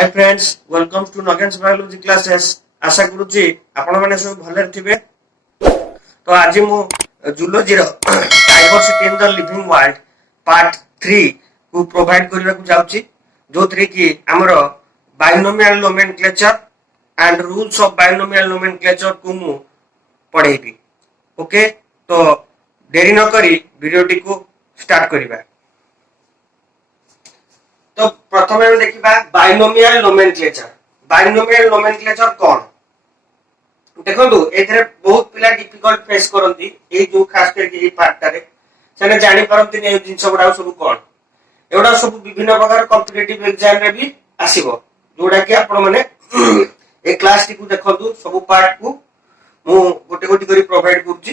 Hi friends, welcome to Nagen's biology classes. आशा करूची आपण माने सब भले थिबे। तो आज मु जूलॉजी रो diversity in the living world part 3 को प्रोवाइड करबा को जाउची, जोथरे कि हमरो binomial nomenclature and rules of binomial nomenclature को मु पढेबी। ओके, तो देरी न करी वीडियोटी को स्टार्ट करिबा। तो प्रथम हम देखिबा बायनोमियल नोमेनक्लेचर। बायनोमियल नोमेनक्लेचर कोन देखंतु एथरे बहुत पिला डिफिकल्ट फेस करंती ए जो खास करके ए पार्ट रे सेने जानि परंती ए जिंस गुडा सब कोन एडा सब विभिन्न प्रकार कॉम्पिटिटिव एग्जाम रे भी आसीबो, जोडा कि आपण माने ए क्लास टी को देखंतु सब पार्ट को मु गोटे गोटे करी प्रोवाइड करछि।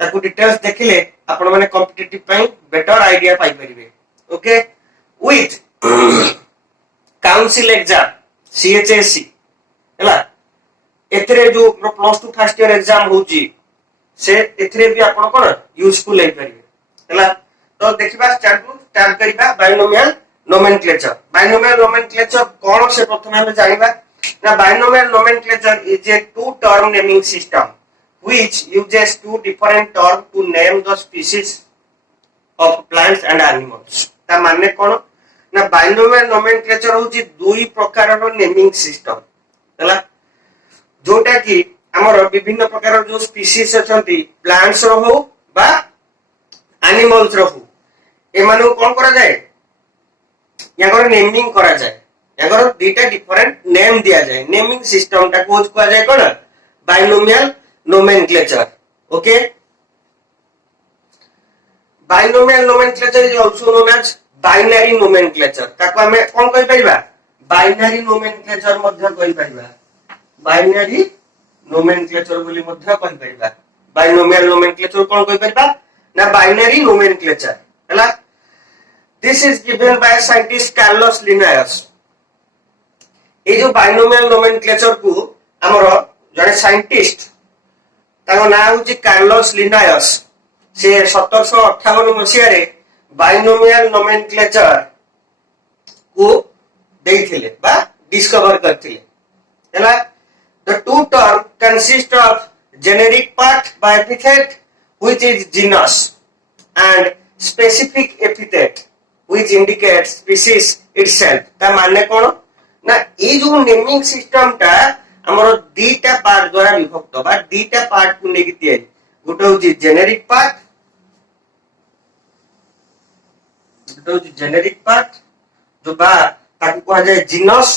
ताकू डिटेल्स देखिले आपण माने कॉम्पिटिटिव पई बेटर आईडिया पाई परिबे। Okay, with council exam CHSC हैला एथरे जो प्लस 2 फर्स्ट ईयर एग्जाम होची से एथरे भी आपण कोन यूजफुल हे परिबे हैला। तो देखिबा स्टार्ट करिबा बायनोमियल नोमेनक्लेचर। बायनोमियल नोमेनक्लेचर कोन से प्रथम हम जानिबा ना binomial nomenclature is a two term naming system which uses two different term to name the species of plants and animals. ता माने कोन ना बायनोमियल नोमेनक्लेचर होची दुई प्रकार रो नेमिंग सिस्टम हैला, जोटा कि हमर विभिन्न प्रकार जो स्पीशीज अछंती प्लांट्स रो हो बा एनिमल्स रो हो ए मानु कोन करा जाय यागर नेमिंग करा जाय, यागर दुईटा डिफरेंट नेम दिया जाय। नेमिंग सिस्टम ता कोज करा जाय कोन binomial nomenclature. Okay, binomial nomenclature is also known as binary nomenclature. ताको हमें कोन कहि परिबा बाइनरी नोमेनक्लेचर मध्ये कहि परिबा, बाइनरी नोमेनक्लेचर बोली मध्ये कहि परिबा। बायनोमियल नोमेनक्लेचर कोन कहि परिबा ना बाइनरी नोमेनक्लेचर हैला। This is given by scientist Carlos Linnaeus. ए जो बायनोमियल नोमेनक्लेचर को हमरो जने साइंटिस्ट ताको नाम होची कार्लोस लिनायस। से 1758 मसिया रे बायनोमियल नोमेनक्लेचर को देइथिले बा डिस्कवर करथिले हैला। The two term consist of generic part by epithet which is genus and specific epithet which indicates species itself. ता माने कोन ना ए जो नेमिंग सिस्टम ता हमरो दीटा पार्ट द्वारा विभक्त बा दीटा पार्ट को नेकी दिए। गोटे होची जेनेरिक पार्ट, जेनेरिक पार्ट जो बा ताकू कहा जाय जीनस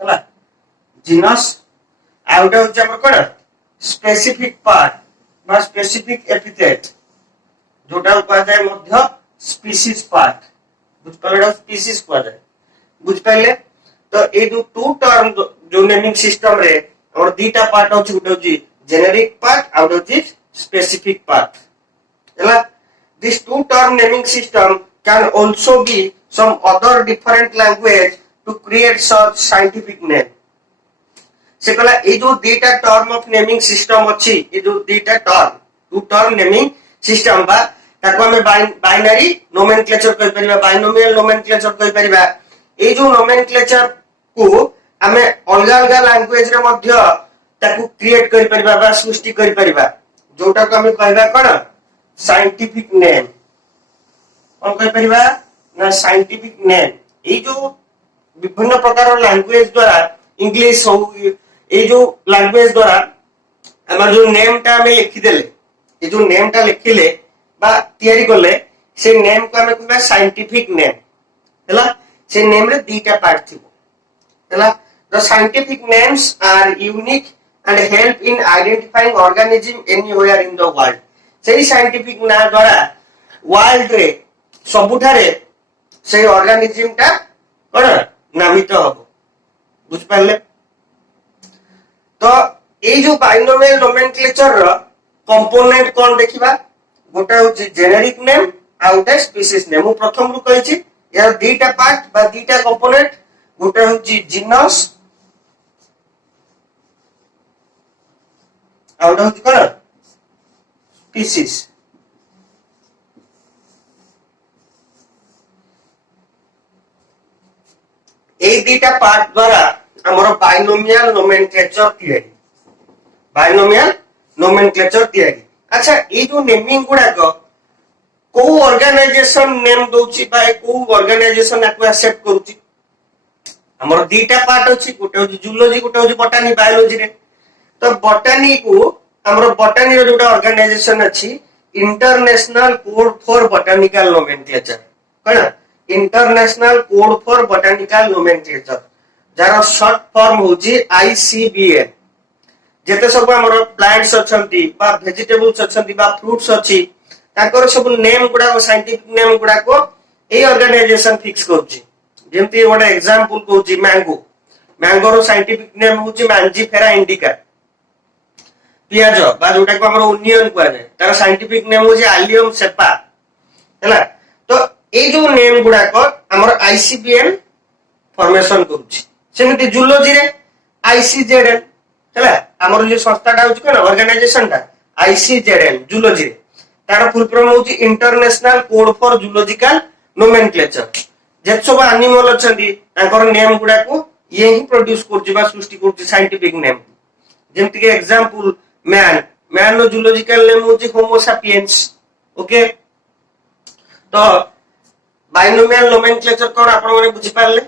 हैला, जीनस आउटा होचे हमर कोन स्पेसिफिक पार्ट बा स्पेसिफिक एपिथेट जोटा कहा जाय मध्य स्पीशीज पार्ट। बुझ पले स्पीशीज कहा जाय, बुझ पले। तो ए जो टू टर्म जो नेमिंग सिस्टम रे और दीटा पार्ट होची, गोटे होची जेनेरिक पार्ट आउट होची स्पेसिफिक पार्ट हैला। This two term naming system can also be some other different language to create such scientific name। से कहला ए जो दीटा टर्म ऑफ नेमिंग सिस्टम अछि, ए जो दीटा term to term naming system बा ताको हमें बाइनरी नोमेनक्लेचर कहि परिबा, बायनोमियल नोमेनक्लेचर कहि परिबा। ए जो नोमेनक्लेचर को हमें अलग अलग लैंग्वेज रे मध्य ताको क्रिएट करि परिबा बा सृष्टि करि परिबा, जोटा को हमें कहबा कोन साइंटिफिक नेम। कौन कहि परिबा ना साइंटिफिक नेम। ए जो विभिन्न प्रकार लैंग्वेज द्वारा इंग्लिश हो ए जो लैंग्वेज द्वारा हमर जो नेम ता हमें लिखि देले, ए जो नेम ता लिखिले बा तयारी करले से नेम को हमें कहबा साइंटिफिक नेम हैला। से नेम रे दीटा पार्ट थिबो हैला। The scientific names are unique and help in identifying organism anywhere in the world. से साइंटिफिक ना द्वारा वर्ल्ड रे सबुठारे से ऑर्गेनिज्म ता कोन नामित हबो, बुझ पाले। तो ए जो बायनोमियल नोमेनक्लेचर रो कंपोनेंट कोन देखिबा, गोटा होची generic name outta species name. प्रथम रु कहिछि या दीटा पार्ट बा दीटा कंपोनेंट, गोटा होची जीनस आउटा होची कोन स्पीशीज। एई दीटा पार्ट द्वारा हमर binomial nomenclature theory binomial nomenclature theory. अच्छा ए जो नेमिंग गुडा को ऑर्गेनाइजेशन नेम दोची बा को ऑर्गेनाइजेशन आपको एक्सेप्ट करूची। हमर दीटा पार्ट अछि गोटे हो जूलॉजी गोटे हो बॉटनी बायोलॉजी रे। तो बॉटनी को हमर बॉटनी रो जोटा ऑर्गेनाइजेशन अछि international code for botanical nomenclature कना international code for botanical nomenclature जार शॉर्ट फॉर्म होची आईसीबीएन। जेते सब हमर प्लांट्स अछंती बा वेजिटेबल्स अछंती बा फ्रूट्स अछि ताकर सब नेम गुडा को साइंटिफिक नेम गुडा को ए ऑर्गेनाइजेशन फिक्स करछि। जेमति गोटे एग्जांपल कहूची मैंगो मैंगो रो साइंटिफिक नेम होची मैंजीफेरा इंडिका। पियाज बा जोटा को हमर ओनियन को जाय तार साइंटिफिक नेम होची आलियम सेपा हैला। तो ए जो नेम गुडा को हमर आईसीबीएन फॉर्मेशन करूची। सेमति जूलॉजी रे आईसीजेडएन हैला हमर जो संस्थाटा होची कोन ऑर्गेनाइजेशन टा आईसीजेडएन जूलॉजी रे तार फुल फॉर्म होची international code for zoological nomenclature. जे सब एनिमल अछंती ताकर नेम गुडा को ये ही प्रोड्यूस करछि बा सृष्टि करछि साइंटिफिक नेम। जेमति के एग्जांपल मैन मैन नो जूलॉजिकल नेम होची होमो सैपियंस। ओके तो बाइनोमियल नोमेनक्लेचर कोन आपण माने बुझि पारले।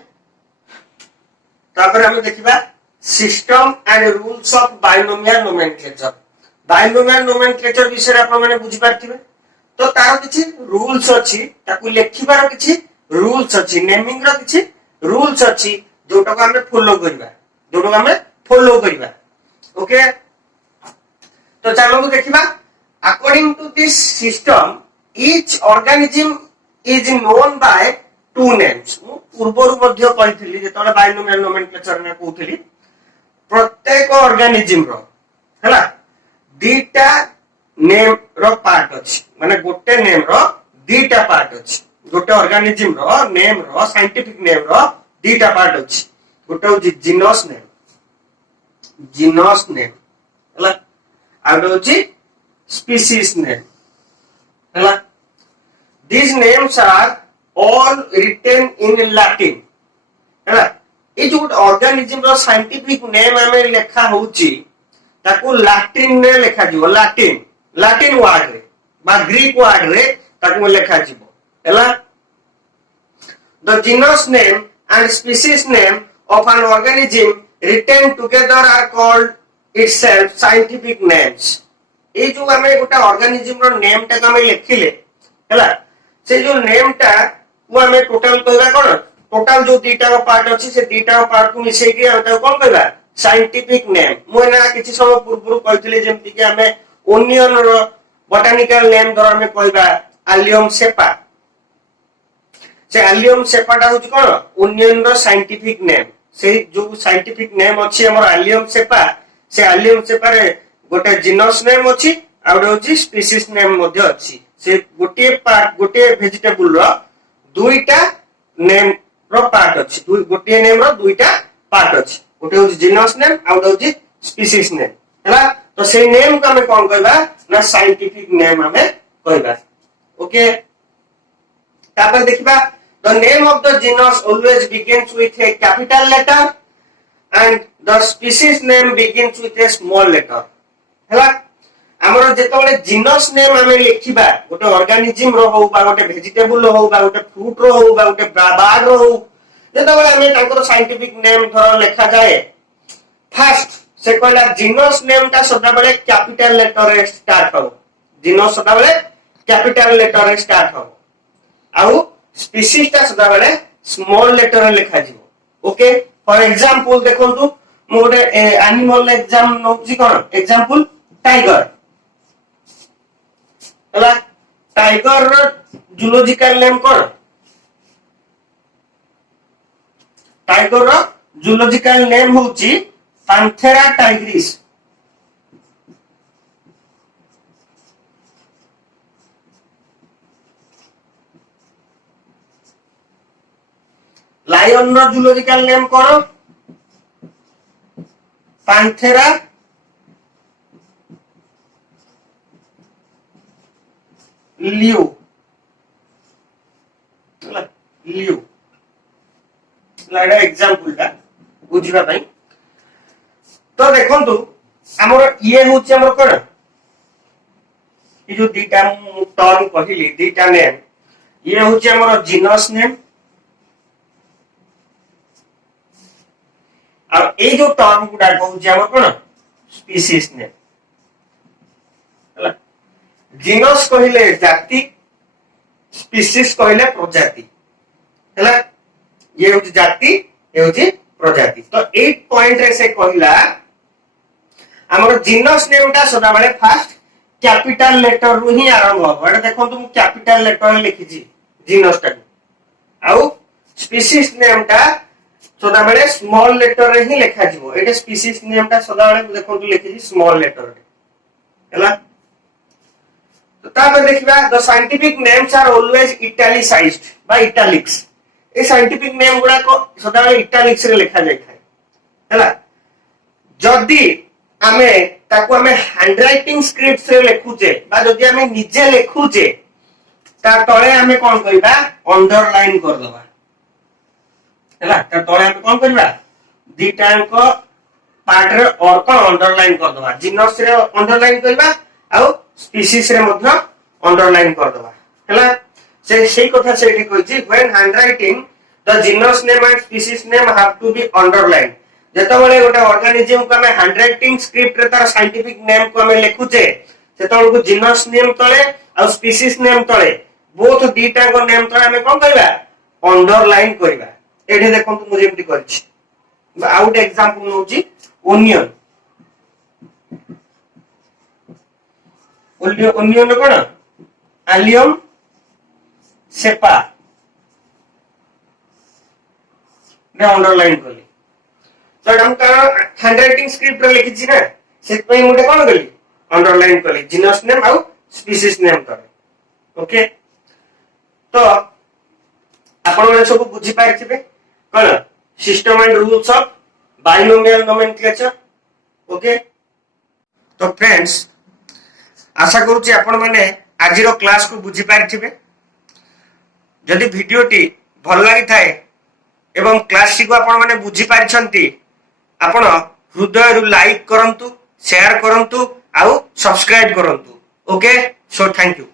तापर हम देखिबा system and rules of binomial nomenclature. Binomial nomenclature विषय आपण माने बुझि पारथिबे। तो तार किछि रूल्स अछि ताकू लेखिबार किछि रूल्स अछि नेमिंग रो किछि रूल्स अछि जोटा को हमें फॉलो करिबा ओके। तो चलो देखिबा according to this system each organism is known by two names. पूर्वरु मध्य कहितली जेतले बाइनोमियल नोमेनक्लेचर में कहउतली प्रत्येक ऑर्गेनिज्म रो हैला दीटा नेम रो पार्ट अछि माने गोटे नेम रो दीटा पार्ट अछि। गोटे ऑर्गेनिज्म रो नेम रो साइंटिफिक नेम रो दीटा पार्ट अछि। गोटे होची जीनस नेम हैला आउट होची स्पीशीज नेम हैला। These names are all written in Latin हैला। ए जो ऑर्गेनिज्म रो साइंटिफिक नेम हमें लेखा होची ताको लैटिन में लेखा जीवो लैटिन वर्ड रे बा ग्रीक वर्ड रे ताको लेखा जीवो हैला। The genus name and species name of an organism written together are called itself scientific names। ए जो हमें गोटा ऑर्गेनिज्म रो नेम टा हमें लिखिले हैला से जो नेम टा वो हमें टोटल कहबा कोन टोटल जो दीटा को पार्ट अछि से दीटा को पार्ट को मिसै के हम कोन कहबा साइंटिफिक नेम। मो ना किछि समय पूर्व कहथिले जेमति कि हमें ओनियन रो बोटानिकल नेम धर हमें कहबा आलियम सेपा। से आलियम सेपाटा होची कोन ओनियन रो साइंटिफिक नेम। से जो साइंटिफिक नेम अछि हमर आलियम सेपा से आलियम सेपा रे गोटे जीनस नेम अछि आ गोटे होची स्पीशीज नेम मध्ये अछि। से गोटे पार्ट गोटे वेजिटेबल रो दुईटा नेम रो पार्ट अछि गोटे नेम रो दुईटा पार्ट अछि। गोटे होची जीनस नेम आ गोटे होची स्पीशीज नेम हैला। तो से नेम को हमें कोन कहबा ना साइंटिफिक नेम हमें कहबा ओके। तापर देखिबा the name of the genus always begins with a capital letter and the species name begins with a small letter हैला। हमर जेतबेले जीनस नेम हमें लिखिबा गोटे ऑर्गेनिज्म रो हो बा गोटे वेजिटेबल रो हो बा गोटे फ्रूट रो हो बा गोटे बर्ड रो हो जेतबेले हमें ताकर साइंटिफिक नेम धर लिखा जाए फर्स्ट से कहला जीनस नेम ता सदा बेले कैपिटल लेटर रे स्टार्ट हो। जीनस सदा बेले कैपिटल लेटर रे स्टार्ट हो आउ स्पीशीज ता सदा बेले स्मॉल लेटर रे लिखा जीवो ओके। फॉर एग्जांपल देखंतु मो गोटे एनिमल एग्जाम नउची कोन एग्जांपल टाइगर हैला। टाइगर रो जूलॉजिकल नेम कोन टाइगर रो जूलॉजिकल नेम होची पैंथेरा टाइग्रिस। लायन रो जूलॉजिकल नेम कोन पैंथेरा लियो लियो एटा एग्जांपल टा बुझिबा पई तो देखंतु हमर ये होची हमर कोन ये जो दीटा टर्म कहिली दीटा नेम ये होची हमर जीनस नेम और ए जो टर्म गुडा होची हमर कोन स्पीसीज नेम हला जीनस कहिले जाति स्पीसीज कहिले प्रजाति हला ये होची जाति ये होची प्रजाति तो 8 पॉइंट रे से कहिला हमर जीनस नेम टा सदा बेले फर्स्ट कैपिटल लेटर रु ही आरंभ हो एटा देखंतु मु कैपिटल लेटर रे लिखि छी जीनस टा आउ स्पीसीज नेम टा सदा बेले स्मॉल लेटर रे ही लिखा जीवो एटा स्पीसीज नेम टा सदा बेले देखंतु लिखि छी स्मॉल लेटर रे हला तो तापर देखिबा the scientific names are always italicised by italics ए साइंटिफिक नेम गुडा को सदा बेले इटैलिक्स रे लिखा जाय थाय हला जदी आमे ताको आमे हैंडराइटिंग स्क्रिप्ट रे लिखुचे बा जदी आमे निजे लिखुचे ता तळे आमे कोन करिबा अंडरलाइन कर दबा हला ता तळे आमे कोन करिबा दीटांक पार्ट रे और कोन अंडरलाइन कर दबा जीनस रे अंडरलाइन करिबा आ स्पीसीज रे मध्ये अंडरलाइन कर दबा हला से सेही कथा सेठी कहिछि when handwriting the genus name and species name have to be underline जेतबेले गोटे ऑर्गेनिज्म को हमें हैंडराइटिंग स्क्रिप्ट रे तार साइंटिफिक नेम को हमें लिखुचे सेतबेले को जीनस नेम तळे आ स्पीसीज नेम तळे बोथ दीटा को नेम तळे हमें कोन करबा अंडरलाइन करबा एठे देखंतु मु जेमति करछि आउट एग्जांपल नउची ओनियन ओनियन कोन एलियम सेपा ने अंडरलाइन करली तो हम का हैंडराइटिंग स्क्रिप्ट रे लिखि छी ना से पई मुटे कोन करली अंडरलाइन करली जीनस नेम आ स्पीसीज नेम तळे ओके तो आपण माने सब बुझी पाइथिबे कोन system and rules of binomial nomenclature okay तो फ्रेंड्स आशा करूची आपण माने आजिरो क्लास को बुझी पाइथिबे जदि वीडियोटी भल लागि थाए एवं क्लास को आपण माने बुझी पारिछंती आपण हृदय रु लाइक करंतु शेयर करंतु आउ सब्सक्राइब करंतु ओके सो थैंक यू।